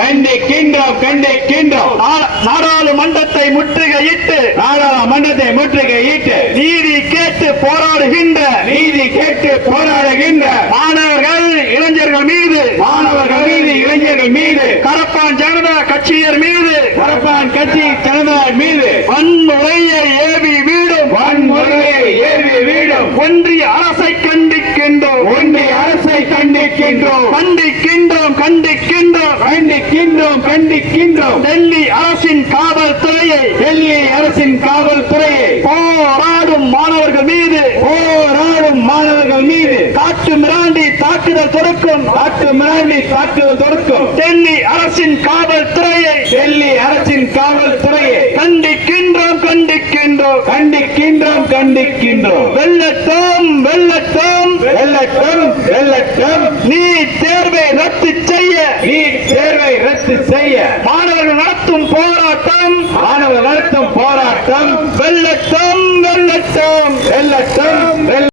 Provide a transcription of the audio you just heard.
கண்டிக்கின்றோம் கண்டிக்கின்றோம். நாடாளுமன்றத்தை முற்றுகையிட்டு நீதி கேட்டு போராடுகின்ற மாணவர்கள் இளைஞர்கள் மீது கரப்பான் ஜனதா கட்சியர் மீது கட்சி தலைவர் மீது வன்முறையை ஏவி வீடும் ஒன்றிய அரசை கண்டிக்கின்றோம் டெல்லி அரசின் காவல்துறையை போராடும் மாணவர்கள் மீது காட்டு மிராண்டி தாக்குதல் தொடுக்கும் டெல்லி அரசின் காவல்துறையை கண்டிக்கின்றோம். வெள்ளட்டும் நீட் தேர்வை ரத்து செய்ய மாணவர்கள் நடத்தும் போராட்டம் வெள்ளட்டும்